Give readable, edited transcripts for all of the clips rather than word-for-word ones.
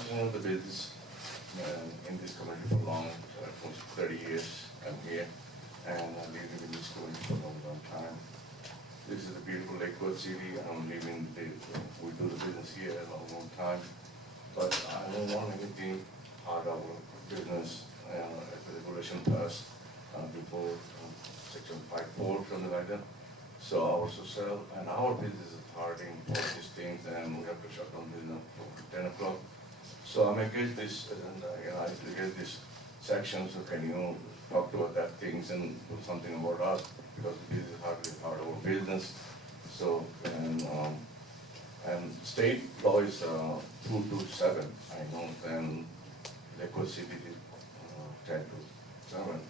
I've been in the business in this community for long, almost 30 years. I'm here, and I've lived in this community for a long, long time. This is a beautiful Lakewood city. I'm living, we do the business here a long, long time. But I don't want anything out of our business as the regulation passed before Section 5.4, something like that. So our social and our business is hurting all these things, and we have to shut down business for 10 o'clock. So I'm against this, and I against this section. So can you talk about that things and do something about us, because this is hardly part of our business. So and state law is 227. I know, and Lakewood City is 10 to 7.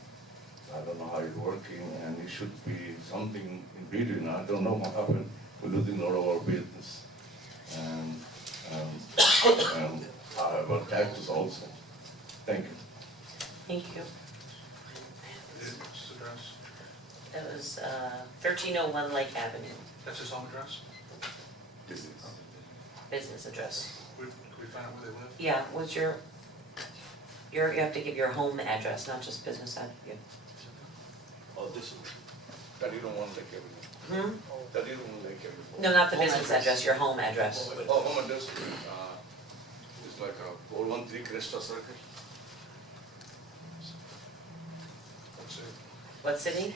I don't know how it's working, and it should be something in between. I don't know what happened. We're losing a lot of our business, and our taxes also. Thank you. Thank you. What's his address? That was 1301 Lake Avenue, That's his home address? business address. Can we find out where they live? Yeah, what's you have to give your home address, not just business address. Oh, this one. That you don't want to like everything. That you don't like everything. No, not the Home business address, your home address. Oh, home address. It's like a 413 Cresta Circle. What's it? What city?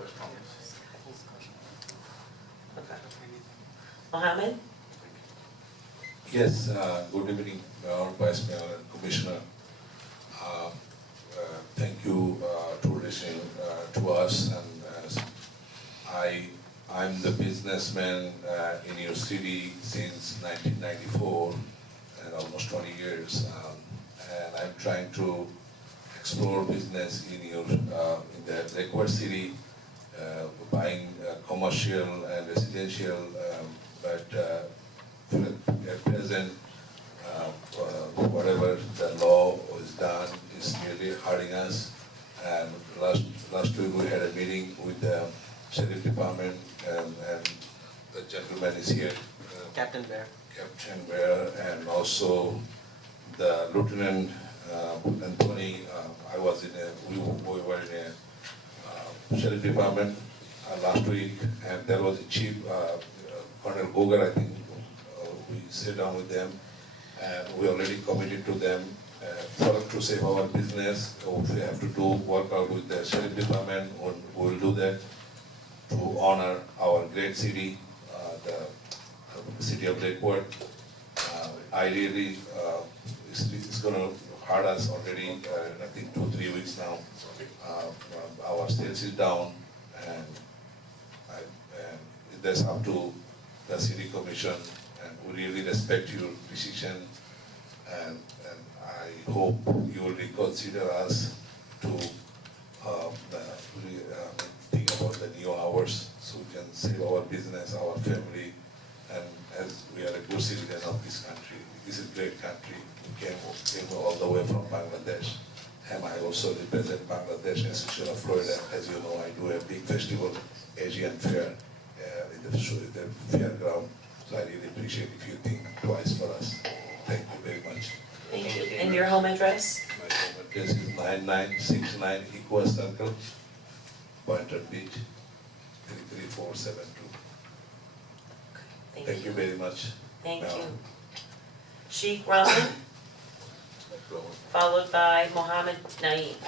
West Palm. Okay. Mohammed? Yes, good evening, Mayor, Vice Mayor, and Commissioner. Thank you to listening to us. And I'm the businessman in your city since 1994, and almost 20 years. And I'm trying to explore business in the Lakewood city, buying commercial and residential, but at present, whatever the law is done is really hurting us. And last week we had a meeting with the sheriff department, and the gentleman is here, Captain Bear. Captain Bear, and also the Lieutenant Anthony. We were in a sheriff department last week, and there was a chief, Colonel Gogar, I think. We sat down with them, and we already committed to them for us to save our business. If we have to do work out with the sheriff department, we will do that to honor our great city, the city of Lakewood. I really, it's going to hurt us already. I think 2-3 weeks now. Our sales is down, and that's up to the city commission. And we really respect your decision, and I hope you will reconsider us to think about the new hours, so we can save our business, our family, and as we are a good citizen of this country. This is a great country. We came all the way from Bangladesh, and I also represent Bangladesh Association of Florida. As you know, I do a big festival, Asian Fair, in the fairground. So I really appreciate if you think twice for us. Thank you very much. Thank you. And your home address? My home address is 9969 Equa Circle, Pointer Beach, 33472. Thank you very much. Thank Ma'am. you. Sheikh Rahman, followed by Mohammed Naeem.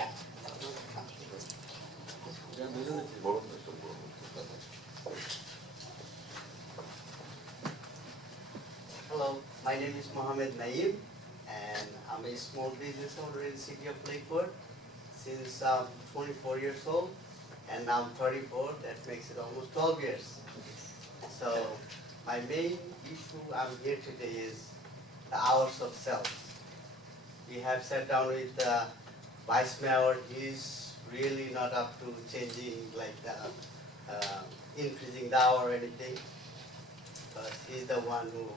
Hello, my name is Mohammed Naeem, and I'm a small business owner in the city of Lakewood since I'm 24 years old, and now I'm 34. That makes it almost 12 years. So my main issue I'm here today is the hours of sales. We have sat down with the vice mayor. He's really not up to changing like the increasing the hour or anything, because he's the one who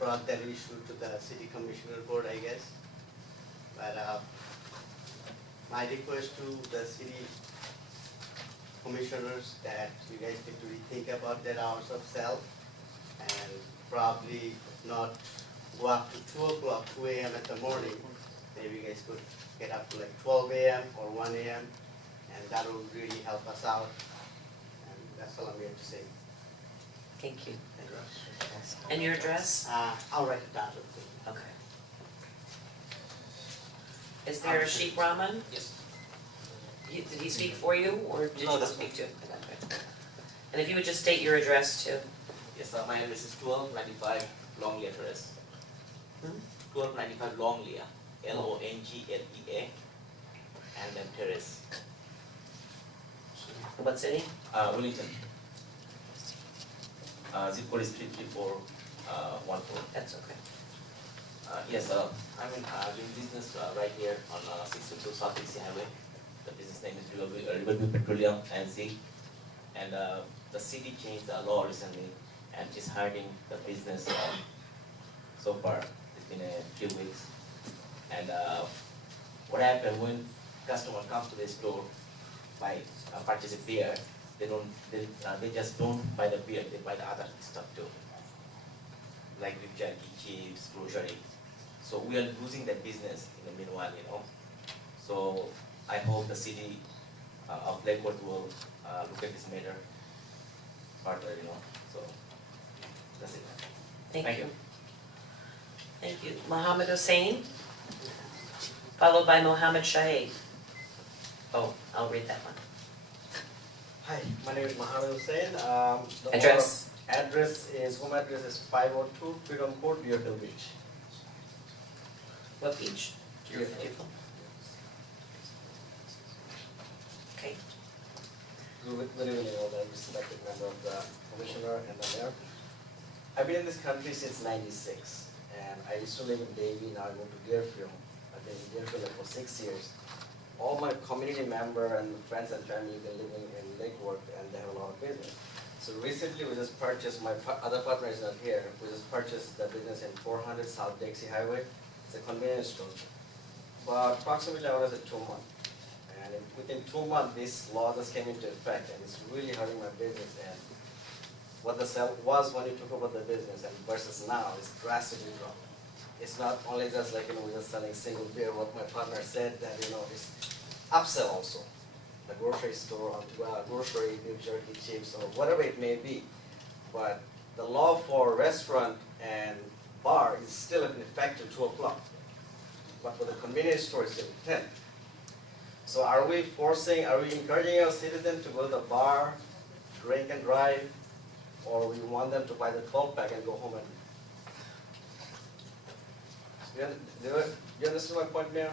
brought that issue to the city commissioner board, I guess. But my request to the city commissioners that you guys need to rethink about their hours of sale, and probably not go up to 2 o'clock, 2 a.m. at the morning. Maybe you guys could get up to like 12 a.m. or 1 a.m. and that will really help us out. And that's all I'm here to say. Thank you. Thank you. And your address? I'll write it down real quick. Okay. Is there a Sheikh Rahman? Yes. Did he speak for you, or did No, you that's speak to him? Okay. And if you would just state your address too. Yes, my address is 1295 Longlea Terrace. Hmm? 1295 Longlea, Longlea, and then Terrace, What city? Wellington. Zip code is 33414. That's okay. Yes, I'm doing business right here on 622 South Dixie Highway. The business name is Riverview Petroleum NC. And the city changed the law recently and is hurting the business so far. It's been a few weeks. And what happened when customer comes to the store buy purchase a beer, they just don't buy the beer, they buy the other stuff too, like beef jerky, chips, grocery. So we are losing that business in the meanwhile, you know. So I hope the city of Lakewood will look at this matter further, you know. So that's it. Thank you. Thank you. Mohammed Hussein, followed by Mohammed Shahid. Oh, I'll read that one. Hi, my name is Mohammed Hussein. The Address? Address is, home address is 502 Freedom Court, Deerfield Beach. What beach? Deerfield. Okay. Good evening, all the respected member of the commissioner and the mayor. I've been in this country since '96, and I used to live in Davie, now I moved to Deerfield. I've been in Deerfield like for 6 years. All my community member and friends and family, they're living in Lakewood and they have a lot of business. So recently we just purchased, my other partner is not here, we just purchased the business in 400 South Dixie Highway. It's a convenience store. But approximately I was at 2 months. And within 2 months, this law just came into effect and it's really hurting my business. And what the sale was when you took over the business and versus now is drastically dropped. It's not only just like, we're just selling single beer, what my partner said that, it's upsell also. The grocery store, grocery, beef jerky, chips, or whatever it may be. But the law for restaurant and bar is still in effect till 2 o'clock. But for the convenience store, it's till 10. So are we encouraging our citizens to go to the bar, drink and drive, or we want them to buy the 12-pack and go home and do you understand my point, Mayor?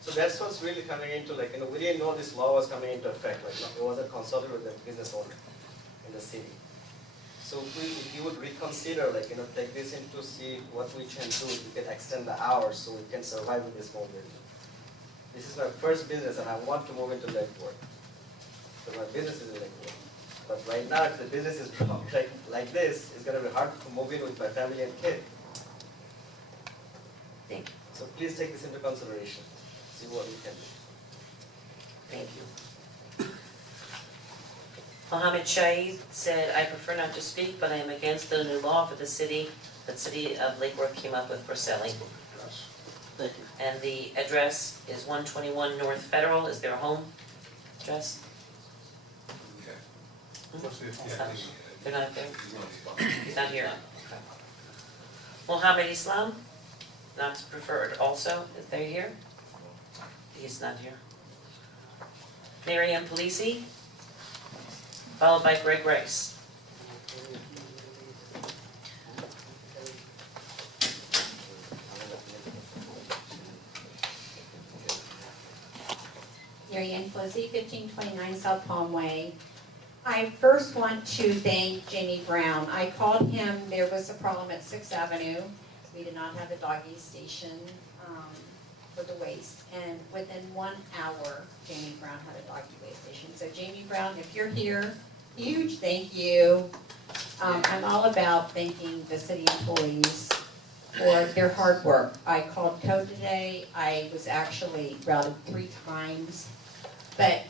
So that's what's really coming into, we didn't know this law was coming into effect, it wasn't consulted with the business owner in the city. So if you would reconsider, take this into see what we can do, we can extend the hours so we can survive with this small business. This is my first business and I want to move into Lakewood. So my business is in Lakewood. But right now, if the business is dropped like this, it's gonna be hard to move in with my family and kid. Thank you. So please take this into consideration, see what we can do. Thank you. Mohammed Shahid said, I prefer not to speak, but I am against the new law for the city that City of Lakewood came up with for selling. Thank you. And the address is 121 North Federal. Is there a home address? What's the, It's not- They're not there? He's not here. Okay. Mohammed Islam, not preferred also. Is they here? He's not here. Miriam Polisi, followed by Greg Rice. Mary Ann Flizzy, 1529 South Palm Way. I first want to thank Jamie Brown. I called him, there was a problem at 6th Avenue. We did not have a doggy station for the waste. And within 1 hour, Jamie Brown had a doggy waste station. So Jamie Brown, if you're here, huge thank you. I'm all about thanking the city employees for their hard work. I called code today. I was actually routed 3 times. But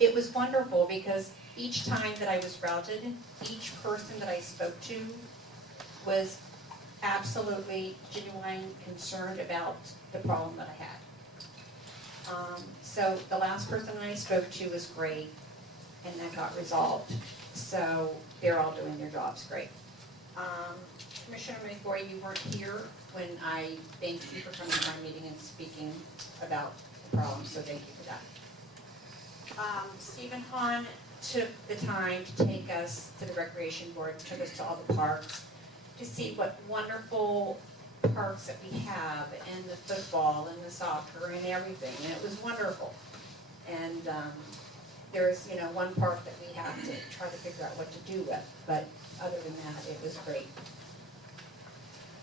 it was wonderful because each time that I was routed, each person that I spoke to was absolutely genuine concerned about the problem that I had. So the last person I spoke to was great, and that got resolved. So they're all doing their jobs great. Commissioner McGoy, you weren't here when I thanked you for coming to our meeting and speaking about the problem, so thank you for that. Stephen Hahn took the time to take us to the recreation board, took us to all the parks, to see what wonderful parks that we have, and the football, and the soccer, and everything, and it was wonderful. And there's, one park that we have to try to figure out what to do with, but other than that, it was great.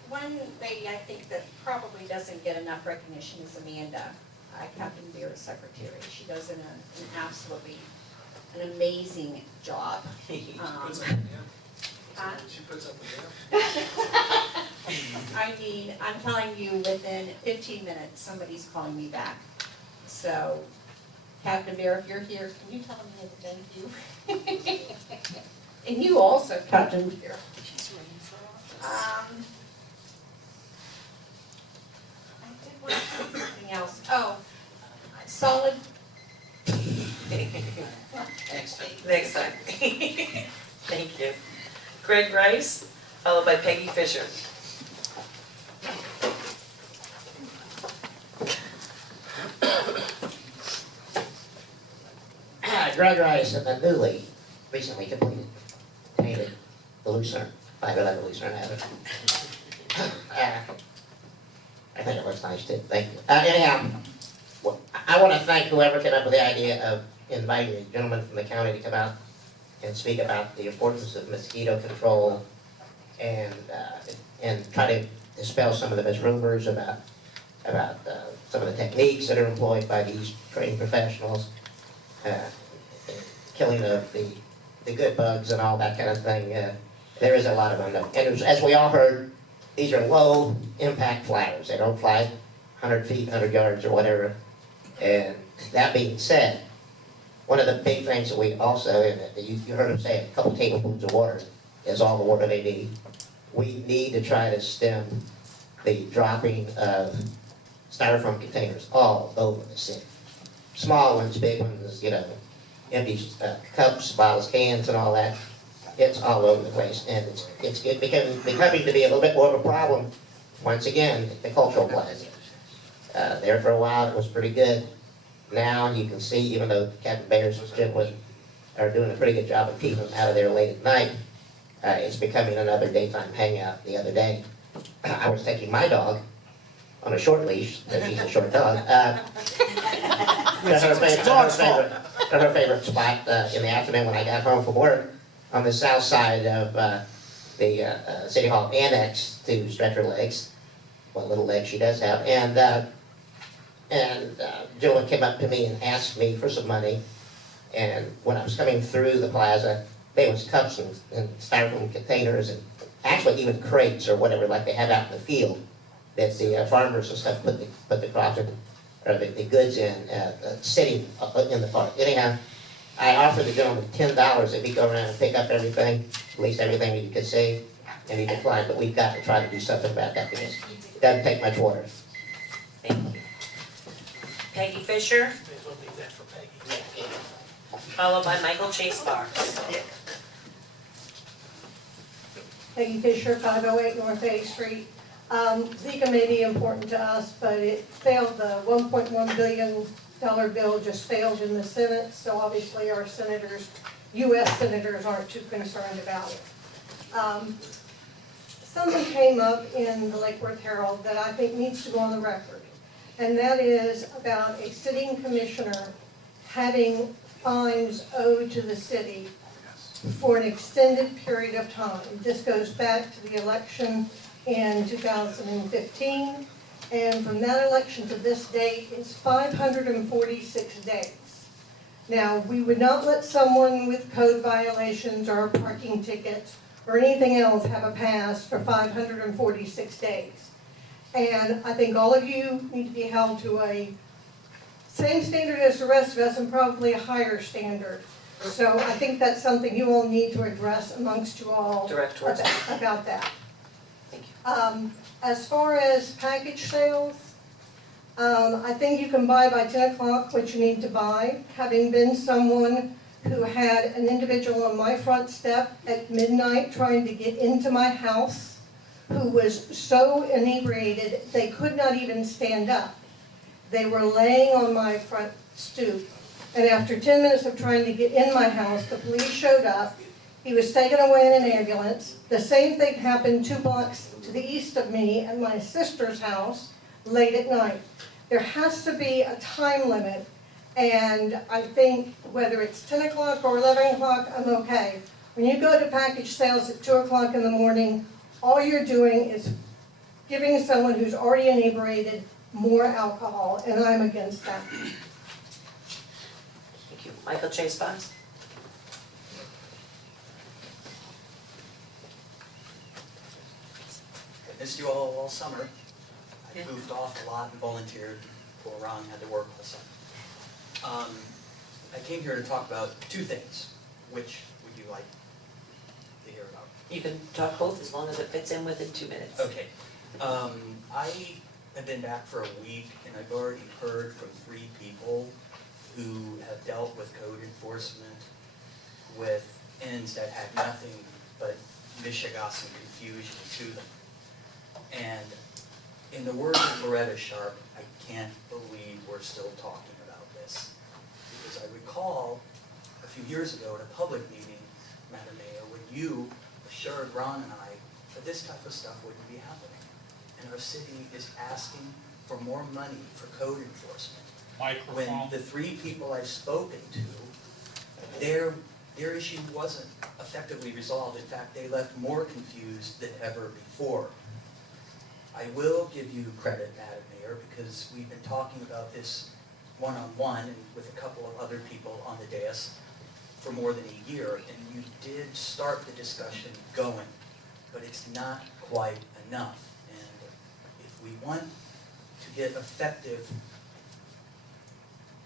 One lady I think that probably doesn't get enough recognition is Amanda, Captain Beer's secretary. She does an amazing job. She puts up with them. She puts up with them. I mean, I'm telling you, within 15 minutes, somebody's calling me back. So, Captain Bear, if you're here, can you tell me thank you? And you also, Captain Bear. I did want to say something else. Oh, solid. Next time. Thank you. Greg Rice, followed by Peggy Fisher. Greg Rice and the newly, recently completed, painted the Lucerne, 511 Lucerne Avenue. I think it looks nice too, thank you. Anyhow, I want to thank whoever came up with the idea of inviting a gentleman from the county to come out and speak about the importance of mosquito control and try to dispel some of the misrumors about some of the techniques that are employed by these trained professionals, killing of the good bugs and all that kind of thing. There is a lot of unknown. And as we all heard, these are low impact flyers. They don't fly 100 feet, 100 yards or whatever. And that being said, one of the big things that we also, and you heard him say a couple tablespoons of water is all the water they need. We need to try to stem the dropping of styrofoam containers all over the city. Small ones, big ones, empty cups, bottles, cans, and all that. It's all over the place, and it's becoming to be a little bit more of a problem. Once again, the cultural plaza. There for a while, it was pretty good. Now you can see, even though Captain Bears and Jim are doing a pretty good job of keeping them out of there late at night, it's becoming another daytime hangout. The other day, I was taking my dog on a short leash, because he's a short dog, to her favorite spot in the afternoon when I got home from work on the south side of the City Hall annex to stretch her legs, what little legs she does have, and Joe came up to me and asked me for some money, and when I was coming through the plaza, there was cups and styrofoam containers, and actually even crates or whatever like they have out in the field that the farmers and stuff put the crops in, or the goods in, sitting in the park. Anyhow, I offered the gentleman $10 if he'd go around and pick up everything, at least everything he could see, and he declined, but we've got to try to do something about that because it doesn't take much water. Thank you. Peggy Fisher, We'll leave that for Peggy. followed by Michael Chase Sparks. Peggy Fisher, 508 North A Street. Zika may be important to us, but it failed. The $1.1 billion bill just failed in the Senate, so obviously our senators, U.S. senators, aren't too concerned about it. Something came up in the Lake Worth Herald that I think needs to go on the record, and that is about a sitting commissioner having fines owed to the city for an extended period of time. This goes back to the election in 2015, and from that election to this date is 546 days. Now, we would not let someone with code violations or a parking ticket or anything else have a pass for 546 days. And I think all of you need to be held to a same standard as the rest of us and probably a higher standard. So I think that's something you all need to address amongst you all Direct towards about that. Thank you. As far as package sales, I think you can buy by 10 o'clock what you need to buy. Having been someone who had an individual on my front step at midnight trying to get into my house, who was so inebriated they could not even stand up. They were laying on my front stoop. And after 10 minutes of trying to get in my house, the police showed up. He was taken away in an ambulance. The same thing happened 2 blocks to the east of me at my sister's house late at night. There has to be a time limit, and I think whether it's 10 o'clock or 11 o'clock, I'm okay. When you go to package sales at 2 o'clock in the morning, all you're doing is giving someone who's already inebriated more alcohol, and I'm against that. Thank you. Michael Chase Fox? I missed you all summer. I goofed off a lot and volunteered. Poor Ron had to work all summer. I came here to talk about 2 things. Which would you like to hear about? You can talk both as long as it fits in within 2 minutes. Okay. I have been back for a week and I've already heard from 3 people who have dealt with code enforcement with ends that had nothing but mishigas and confusion to them. And in the words of Loretta Sharp, I can't believe we're still talking about this. Because I recall a few years ago at a public meeting, Madam Mayor, when you assured Ron and I that this type of stuff wouldn't be happening. And our city is asking for more money for code enforcement. When the 3 people I've spoken to, their issue wasn't effectively resolved. In fact, they left more confused than ever before. I will give you credit, Madam Mayor, because we've been talking about this one-on-one and with a couple of other people on the dais for more than a year, and you did start the discussion going, but it's not quite enough. And if we want to get effective,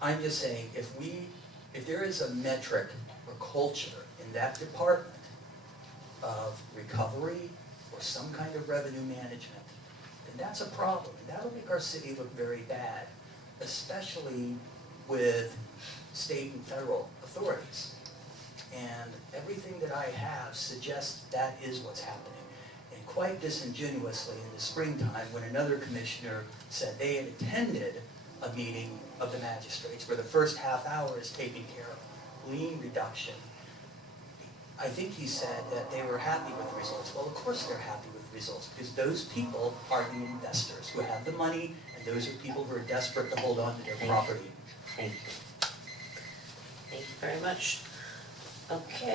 I'm just saying, if there is a metric or culture in that department of recovery or some kind of revenue management, then that's a problem, and that'll make our city look very bad, especially with state and federal authorities. And everything that I have suggests that is what's happening. And quite disingenuously in the springtime, when another commissioner said they had attended a meeting of the magistrates where the first half hour is taking care of lien reduction, I think he said that they were happy with the results. Well, of course they're happy with the results, because those people are the investors who have the money, and those are people who are desperate to hold on to their property. Thank you. Thank you very much. Okay.